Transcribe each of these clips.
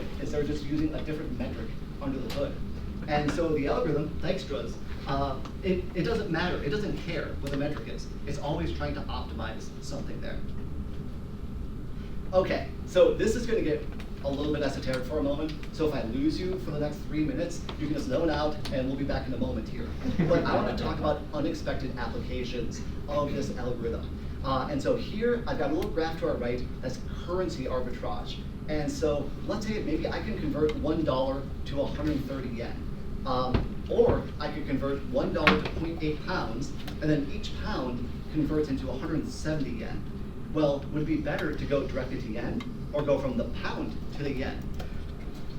hood instead of just using a different metric under the hood. And so the algorithm, Dijkstra's, it doesn't matter. It doesn't care what the metric is. It's always trying to optimize something there. Okay, so this is going to get a little bit esoteric for a moment. So if I lose you for the next 3 minutes, you can just zone out, and we'll be back in a moment here. But I want to talk about unexpected applications of this algorithm. And so here, I've got a little graph to our right that's currency arbitrage. And so let's say maybe I can convert $1 to 130 yen. Or I could convert $1 to 0.8 pounds, and then each pound converts into 170 yen. Well, would it be better to go directly to yen, or go from the pound to the yen?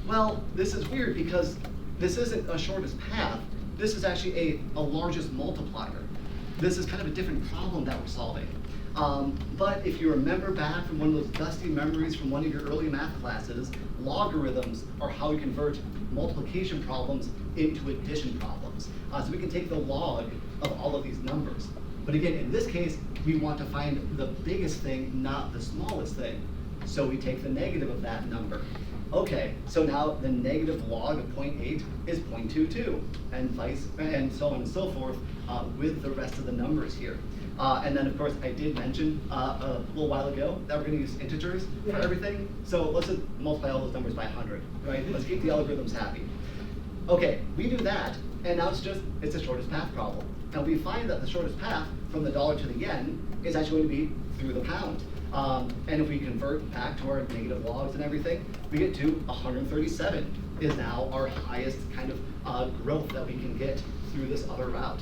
Well, this is weird because this isn't a shortest path. This is actually a largest multiplier. This is kind of a different problem that we're solving. But if you remember back from one of those dusty memories from one of your early math classes, logarithms are how we convert multiplication problems into addition problems. So we can take the log of all of these numbers. But again, in this case, we want to find the biggest thing, not the smallest thing. So we take the negative of that number. Okay, so now the negative log of 0.8 is 0.22, and so on and so forth with the rest of the numbers here. And then, of course, I did mention a little while ago that we're going to use integers for everything. So let's just multiply all those numbers by 100, right? Let's keep the algorithms happy. Okay, we do that, and now it's the shortest path problem. Now we find that the shortest path from the dollar to the yen is actually going to be through the pound. And if we convert back to our negative logs and everything, we get to 137 is now our highest kind of growth that we can get through this other route.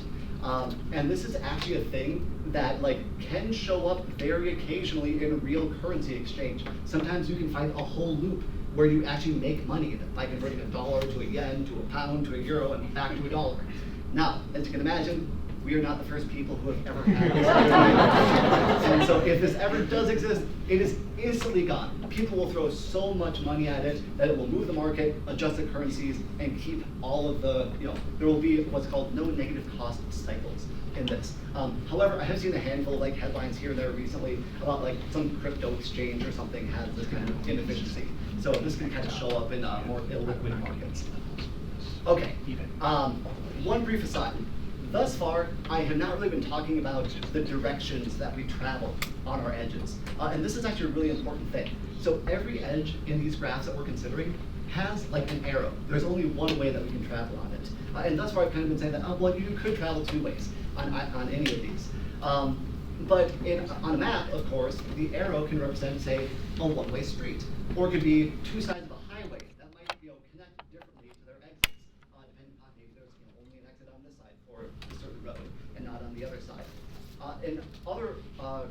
And this is actually a thing that can show up very occasionally in a real currency exchange. Sometimes you can find a whole loop where you actually make money by converting $1 to a yen, to a pound, to a euro, and back to $1. Now, as you can imagine, we are not the first people who have ever had this. And so if this ever does exist, it is instantly gone. People will throw so much money at it that it will move the market, adjust the currencies, and keep all of the, there will be what's called no negative cost cycles in this. However, I have seen a handful of headlines here and there recently about some crypto exchange or something has this kind of inefficiency. So this can kind of show up in more illiquid markets. Okay, one brief aside. Thus far, I have not really been talking about the directions that we travel on our edges. And this is actually a really important thing. So every edge in these graphs that we're considering has an arrow. There's only one way that we can travel on it. And thus far, I've kind of been saying that, well, you could travel 2 ways on any of these. But on a map, of course, the arrow can represent, say, a one-way street. Or it could be 2 sides of a highway that might connect differently to their exits, depending upon maybe there's only an exit on this side for a certain road and not on the other side. In other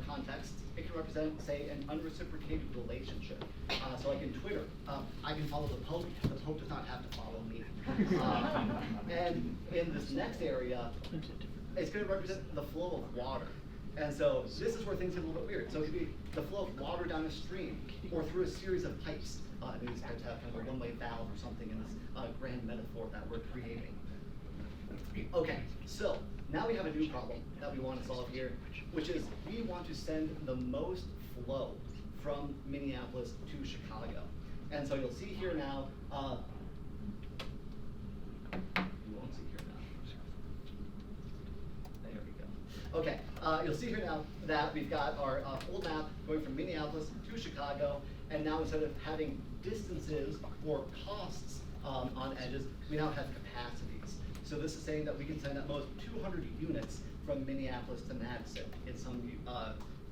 contexts, it can represent, say, an unreciprocated relationship. So like in Twitter, I can follow the Pope does not have to follow me. And in this next area, it's going to represent the flow of water. And so this is where things get a little bit weird. So it could be the flow of water down a stream or through a series of pipes. Maybe it's going to have kind of a one-way valve or something in this grand metaphor that we're creating. Okay, so now we have a new problem that we want to solve here, which is we want to send the most flow from Minneapolis to Chicago. And so you'll see here now, you won't see here now. There we go. Okay, you'll see here now that we've got our old map going from Minneapolis to Chicago, and now instead of having distances or costs on edges, we now have capacities. So this is saying that we can send at most 200 units from Minneapolis to Madison in some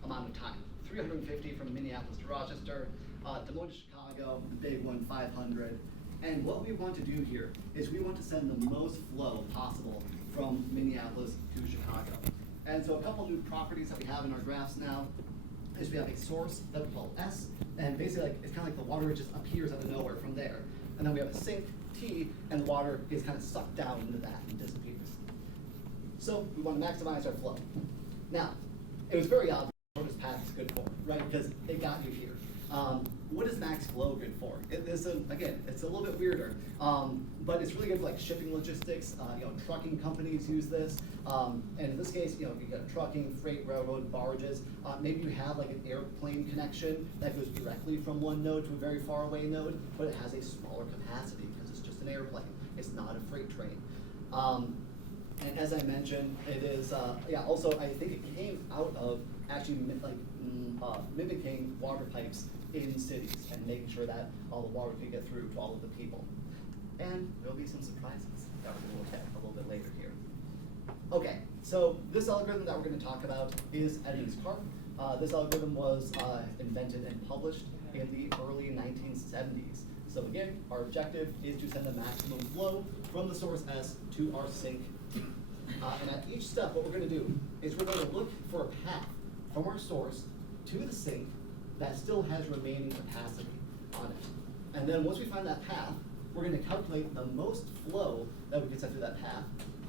amount of time. 350 from Minneapolis to Rochester, Des Moines to Chicago, the big one, 500. And what we want to do here is we want to send the most flow possible from Minneapolis to Chicago. And so a couple new properties that we have in our graphs now is we have a source that we call S, and basically it's kind of like the water just appears out of nowhere from there. And then we have a sink, T, and the water is kind of sucked down into that and disappears. So we want to maximize our flow. Now, it was very obvious what this path is good for, right? Because it got you here. what is max flow good for? Again, it's a little bit weirder, but it's really good for like shipping logistics. Trucking companies use this, and in this case, you got trucking, freight railroad, barges. Maybe you have like an airplane connection that goes directly from one node to a very far away node, but it has a smaller capacity because it's just an airplane. It's not a freight train. And as I mentioned, it is, also I think it came out of actually mimicking water pipes in cities and making sure that all the water could get through to all of the people. And there'll be some surprises that we're going to look at a little bit later here. Okay, so this algorithm that we're going to talk about is Edmonds-Karp. This algorithm was invented and published in the early 1970s. So again, our objective is to send the maximum flow from the source S to our sink D. And at each step, what we're going to do is we're going to look for a path from our source to the sink that still has remaining capacity on it. And then once we find that path, we're going to calculate the most flow that we can send through that path,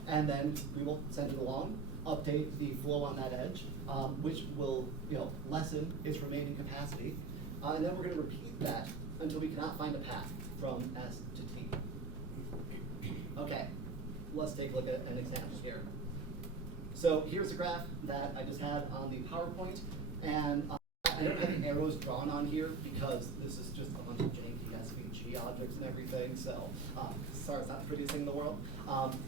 and then we will send it along, update the flow on that edge, which will lessen its remaining capacity, and then we're going to repeat that until we cannot find a path from S to T. Okay, let's take a look at an example here. So here's a graph that I just had on the PowerPoint, and I don't have the arrows drawn on here because this is just a bunch of janky SVG objects and everything, so sorry, it's not the prettiest thing in the world.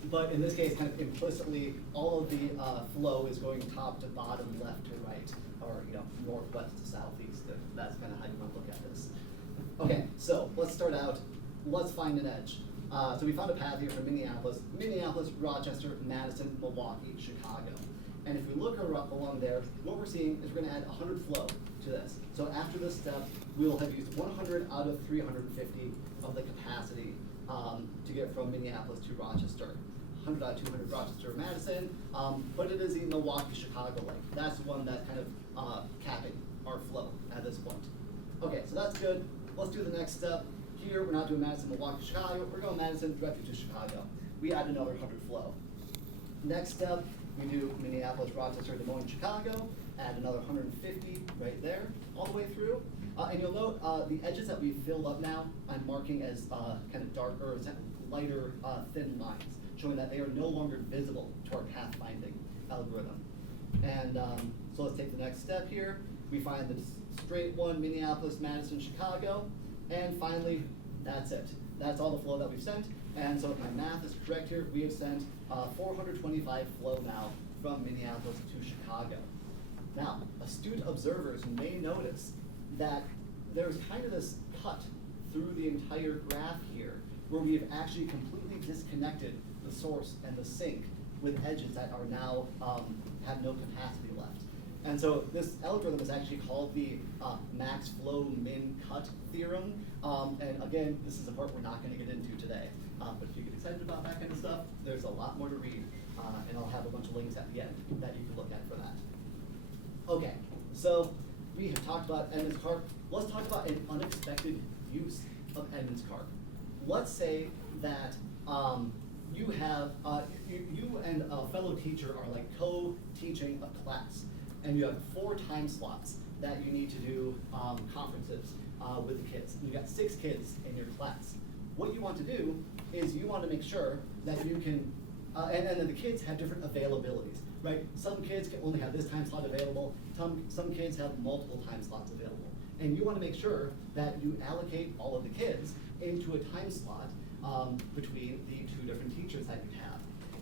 But in this case, kind of implicitly, all of the flow is going top to bottom, left to right, or northwest to southeast. That's kind of how you want to look at this. Okay, so let's start out. Let's find an edge. So we found a path here from Minneapolis, Rochester, Madison, Milwaukee, Chicago. And if we look along there, what we're seeing is we're going to add 100 flow to this. So after this step, we'll have used 100 out of 350 of the capacity to get from Minneapolis to Rochester. 100 out of 200 Rochester, Madison, but it is the Milwaukee, Chicago link. That's the one that's kind of capping our flow at this point. Okay, so that's good. Let's do the next step. Here, we're not doing Madison, Milwaukee, Chicago. We're going Madison directly to Chicago. We add another 100 flow. Next step, we do Minneapolis, Rochester, Des Moines, Chicago. Add another 150 right there, all the way through. And you'll note the edges that we've filled up now, I'm marking as kind of darker, lighter, thin lines, showing that they are no longer visible to our pathfinding algorithm. And so let's take the next step here. We find the straight one, Minneapolis, Madison, Chicago. And finally, that's it. That's all the flow that we've sent. And so if my math is correct here, we have sent 425 flow now from Minneapolis to Chicago. Now, astute observers may notice that there's kind of this cut through the entire graph here where we have actually completely disconnected the source and the sink with edges that are now have no capacity left. And so this algorithm is actually called the max flow min cut theorem. And again, this is a part we're not going to get into today. But if you get excited about that kind of stuff, there's a lot more to read. And I'll have a bunch of links at the end that you can look at for that. Okay, so we have talked about Edmonds-Karp. Let's talk about an unexpected use of Edmonds-Karp. Let's say that you have you and a fellow teacher are like co-teaching a class, and you have 4 time slots that you need to do conferences with the kids. You got 6 kids in your class. What you want to do is you want to make sure that you can, and then the kids have different availabilities, right? Some kids can only have this time slot available. Some kids have multiple time slots available. And you want to make sure that you allocate all of the kids into a time slot between the 2 different teachers that you have.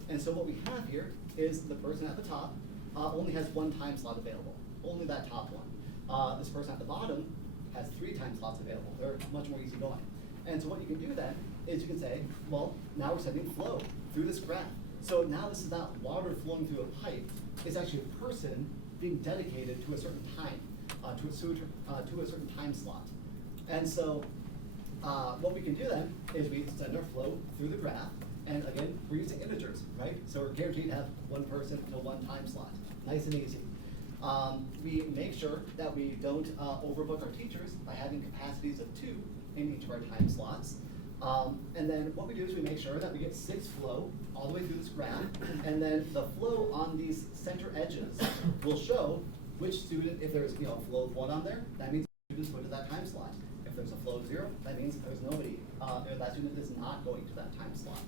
And so what we have here is the person at the top only has 1 time slot available, only that top one. This person at the bottom has 3 time slots available. They're much more easygoing. And so what you can do then is you can say, well, now we're sending flow through this graph. So now this is not water flowing through a pipe. It's actually a person being dedicated to a certain time, to a certain time slot. And so what we can do then is we send our flow through the graph. And again, we're using integers, right? So we're guaranteed to have 1 person to 1 time slot. Nice and easy. We make sure that we don't overbook our teachers by having capacities of 2 in each of our time slots. And then what we do is we make sure that we get 6 flow all the way through this graph, and then the flow on these center edges will show which student, if there's a flow of 1 on there, that means students put to that time slot. there's a flow of 0, that means there's nobody, that student is not going to that time slot.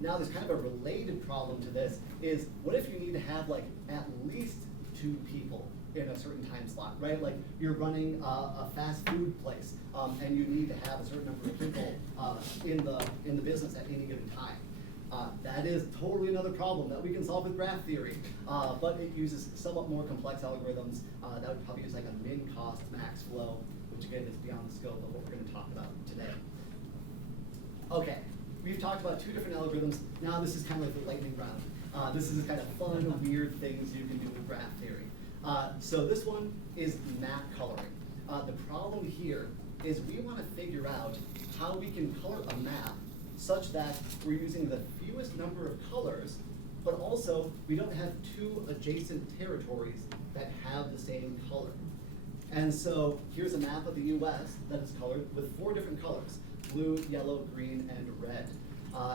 Now there's kind of a related problem to this is, what if you need to have like at least 2 people in a certain time slot, right? Like you're running a fast food place, and you need to have a certain number of people in the business at any given time. That is totally another problem that we can solve with graph theory, but it uses somewhat more complex algorithms that would probably use like a min cost max flow, which again is beyond the scope of what we're going to talk about today. Okay, we've talked about 2 different algorithms. Now this is kind of like the lightning round. This is the kind of fun, weird things you can do with graph theory. So this one is map coloring. The problem here is we want to figure out how we can color a map such that we're using the fewest number of colors, but also we don't have 2 adjacent territories that have the same color. And so here's a map of the US that is colored with 4 different colors: blue, yellow, green, and red.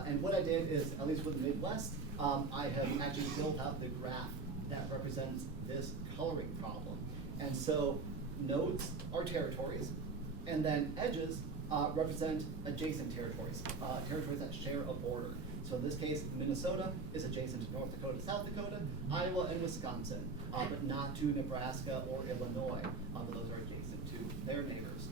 And what I did is, at least with the Midwest, I have actually built out the graph that represents this coloring problem. And so nodes are territories, and then edges represent adjacent territories, territories that share a border. So in this case, Minnesota is adjacent to North Dakota, South Dakota, Iowa, and Wisconsin, but not to Nebraska or Illinois, but those are adjacent to their neighbors.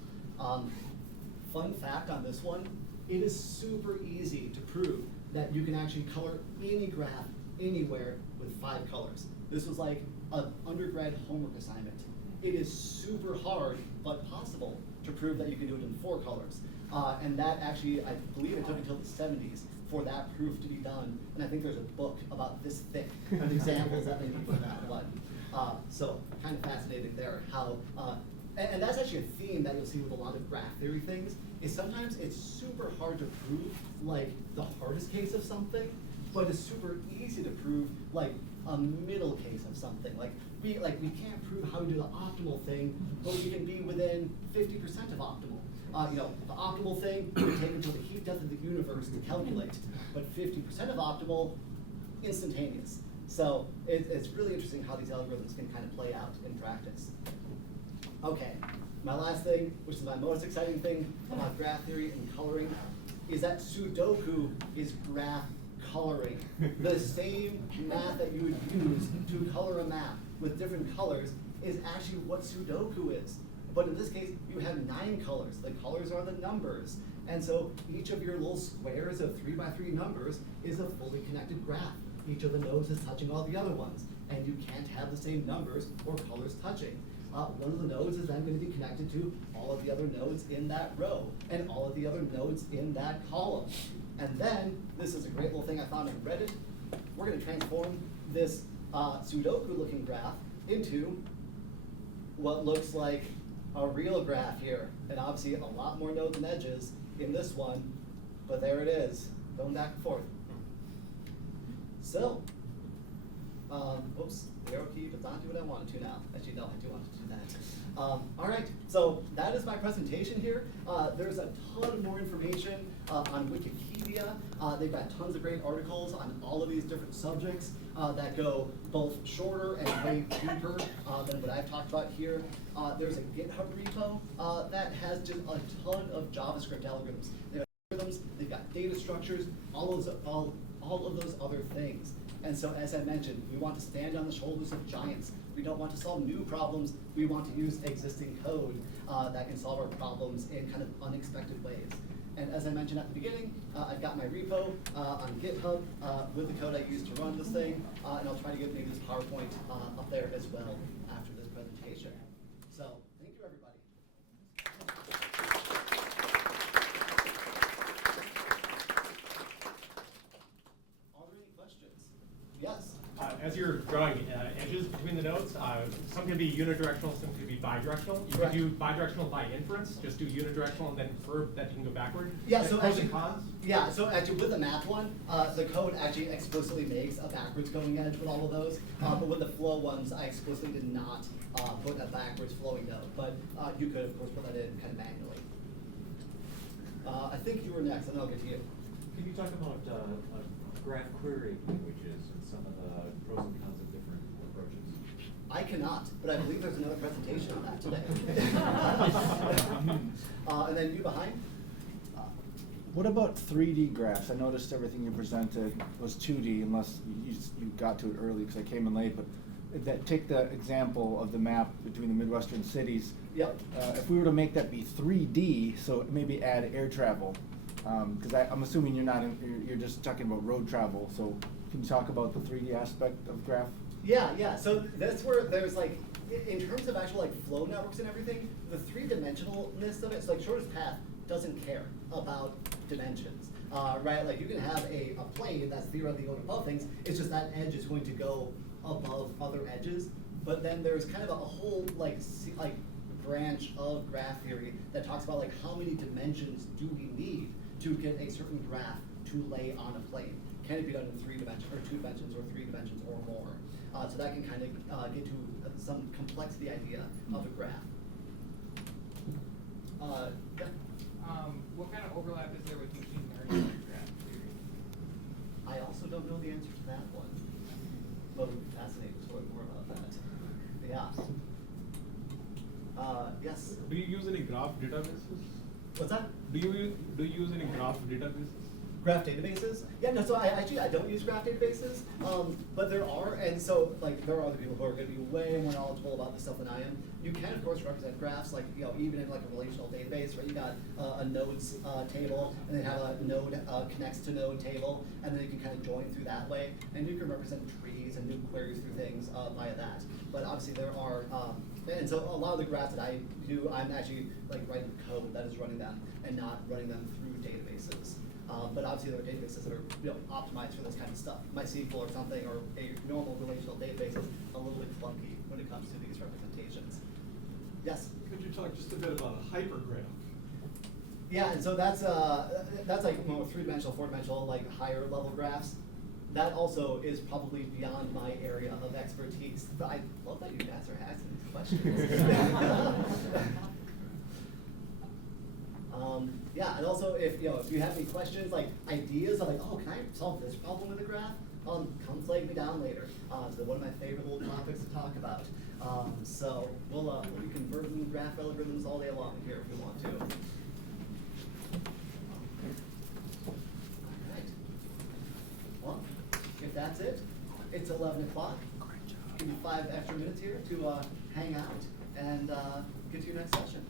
Fun fact on this one, it is super easy to prove that you can actually color any graph anywhere with 5 colors. This was like an undergrad homework assignment. It is super hard, but possible, to prove that you can do it in 4 colors. And that actually, I believe it took until the 70s for that proof to be done. And I think there's a book about this thick of examples that they need for that one. So kind of fascinating there how, and that's actually a theme that you'll see with a lot of graph theory things, is sometimes it's super hard to prove like the hardest case of something, but it's super easy to prove like a middle case of something. Like we can't prove how to do the optimal thing, but we can be within 50% of optimal. The optimal thing would take until the heat death of the universe to calculate, but 50% of optimal, instantaneous. So it's really interesting how these algorithms can kind of play out in practice. Okay, my last thing, which is my most exciting thing about graph theory and coloring, is that Sudoku is graph coloring. The same math that you would use to color a map with different colors is actually what Sudoku is. But in this case, you have 9 colors. The colors are the numbers. And so each of your little squares of 3 by 3 numbers is a fully connected graph. Each of the nodes is touching all the other ones. And you can't have the same numbers or colors touching. One of the nodes is then going to be connected to all of the other nodes in that row and all of the other nodes in that column. And then, this is a great little thing I found on Reddit, we're going to transform this Sudoku-looking graph into what looks like a real graph here. And obviously a lot more nodes and edges in this one, but there it is, going back and forth. So, oops, the arrow key does not do what I wanted to now. Actually, no, I do want to do that. All right, so that is my presentation here. There's a ton more information on Wikipedia. They've got tons of great articles on all of these different subjects that go both shorter and way deeper than what I've talked about here. There's a GitHub repo that has just a ton of JavaScript algorithms. They've got data structures, all of those other things. And so, as I mentioned, we want to stand on the shoulders of giants. We don't want to solve new problems. We want to use existing code that can solve our problems in kind of unexpected ways. And as I mentioned at the beginning, I've got my repo on GitHub with the code I used to run this thing, and I'll try to get maybe this PowerPoint up there as well after this presentation. So, thank you, everybody. Yes. As you're drawing edges between the nodes, some can be unidirectional, some can be bidirectional. You can do bidirectional by inference, just do unidirectional and then infer that you can go backward. Yeah, so pros actually, and cons? Yeah, so actually with the map one, the code actually explicitly makes a backwards going edge with all of those. But with the flow ones, I explicitly did not put a backwards flowing node. But you could, of course, put that in kind of manually. I think you were next, and then I'll get to you. Can you talk about graph query languages and some of the pros and cons of different approaches? I cannot, but I believe there's another presentation on that today. And then you behind? What about 3D graphs? I noticed everything you presented was 2D, unless you got to it early because I came in late. But take the example of the map between the Midwestern cities. Yep. If we were to make that be 3D, so maybe add air travel, because I'm assuming you're just talking about road travel. So can you talk about the 3D aspect of graph? Yeah. So that's where there's like, in terms of actual like flow networks and everything, the three-dimensionalness of it, so like shortest path doesn't care about dimensions, right? Like you can have a plane that's theoretically going above things, it's just that edge is going to go above other edges. But then there's kind of a whole like branch of graph theory that talks about like how many dimensions do we need to get a certain graph to lay on a plane. Can it be done in 3 dimensions, or 2 dimensions, or 3 dimensions, or more? So that can kind of get to some complexity idea of a graph. Yeah. What kind of overlap is there with using gnarly graph theory? I also don't know the answer to that one. But it would be fascinating to learn more about that. Yeah. Yes. Do you use any graph databases? What's that? Do you use any graph databases? Graph databases? Yeah, no, so I don't use graph databases, but there are, and so like there are other people who are going to be way more knowledgeable about this stuff than I am. You can of course represent graphs, like even in like a relational database, right? You got a nodes table, and then have a node connects to node table, and then you can kind of join through that way, and you can represent trees and do queries through things via that. But obviously there are, and so a lot of the graphs that I do, I'm actually like writing code that is running them, and not running them through databases. But obviously there are databases that are optimized for this kind of stuff. MySQL or something, or a normal relational database is a little bit clunky when it comes to these representations. Yes? Could you talk just a bit about a hypergraph? Yeah, and so that's like more 3-dimensional, 4-dimensional, like higher level graphs. That also is probably beyond my area of expertise. But I love that you guys are asking these questions. Yeah, and also if you have any questions, like ideas of like, oh, can I solve this problem with a graph? Come flag me down later. It's one of my favorite little topics to talk about. So we'll be converting graph algorithms all day long here if we want to. All right. Well, if that's it, it's 11 o'clock. Give you 5 extra minutes here to hang out and get to your next session.